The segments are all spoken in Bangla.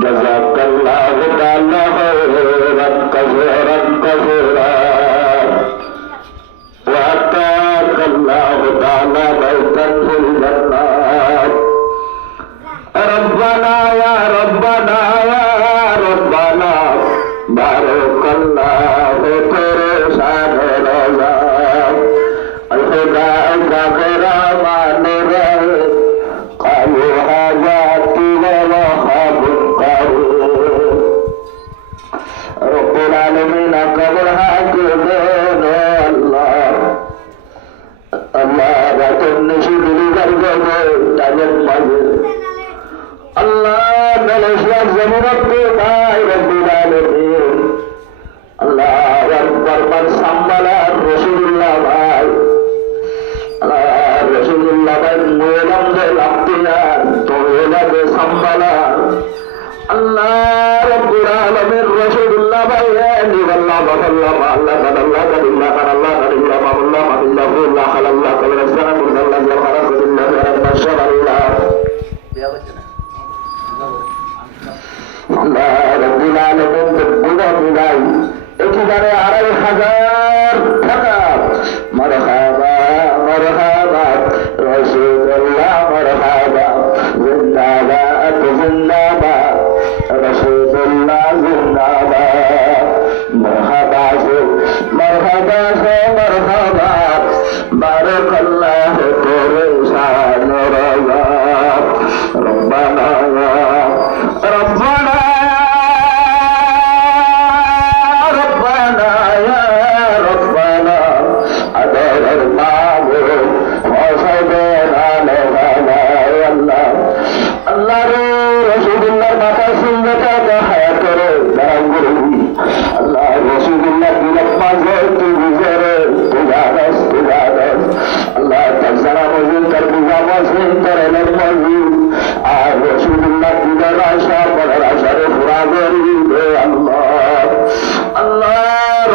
জাযাকাল্লাহু তাআলা খায়রান কাসীরান কাসীরা ওয়া আতাকাল্লাহু তাআলা বাইতান ফিল জান্নাত রব্বানা ইয়া রব্বানা ইয়া রব্বানা বারাকাল্লাহু তেরে শানে রওজা আল খুদা জাকেরা মানে রে কালু হাজাতি ওয়া খাবুল কারু রব্বুল আলামিন কবর হাকিমে আল্লাহ আল্লাহ রাতের নিশি দিলি গর্বে তাজের মাঝে আল্লাহ নলেশিয়ার জমিরত্ব ভাই রব্বুল আলামিন আল্লাহ আকবার মান সাম্মালার রাসূলুল্লাহ ভাই আল্লাহ রাসূলুল্লাহ ভাই মুলাম দে লাপ্তিয়ার তোলা দে সাম্মালা আল্লাহ রব্বুল আলামিন রাসূলুল্লাহ ভাই নিবাল্লাহ বাল্লাহ আল্লাহ আল্লাহ আল্লাহ আল্লাহ আল্লাহ আল্লাহ আল্লাহ আল্লাহ কবর সালামুল্লাহ আল্লাহ রাসূলুল্লাহ মাশাআল্লাহ আল্লাহ রব্বুল আলামিন গুনাহ মিলাই একেবারে ২৫০০০ টাকা মারহাবা মারহাবা রাসূলুল্লাহ মারহাবা জিন্দাবাদ জিন্দাবাদ রাসূলুল্লাহ জিন্দাবাদ মারহাবা মারহাবা মারহাবা বারাকাল্লাহু তেরে শান রওজা রব্বানা ربنا ربنا يا ربنا أدر المعبود وصدنا لنا يا الله الله رسول الله ماتا سنتا حياة رنگري الله رسول الله بلقما زيت گزره تجارس الله تجارا مزين کر بجاما سين کر المزين رسول الله দিদার আশা পড়ার আশারে পুরা করি দে আল্লাহ আল্লাহ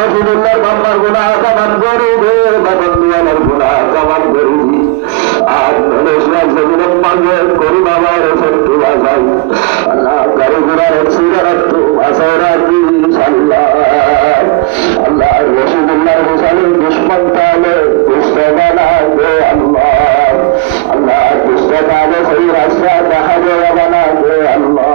রাসূলুল্লাহ বাবার গুনাহ ক্ষমা করে দে বাবার দুয়ার গুনাহ ক্ষমা করে দি আর নলেশরা জমিন মাঝে করি বাবার সত্য বাজাই আল্লাহ গাড়ি ঘোড়ার সিরাত আসারা কি ইনশাআল্লাহ আল্লাহ রাসূলুল্লাহ মুসালিম দুশমন তালে দুষ্টবানা দে আল্লাহ আল্লাহ দুষ্টবানা সেই রাস্তা দেখা যায় বানা দে আল্লাহ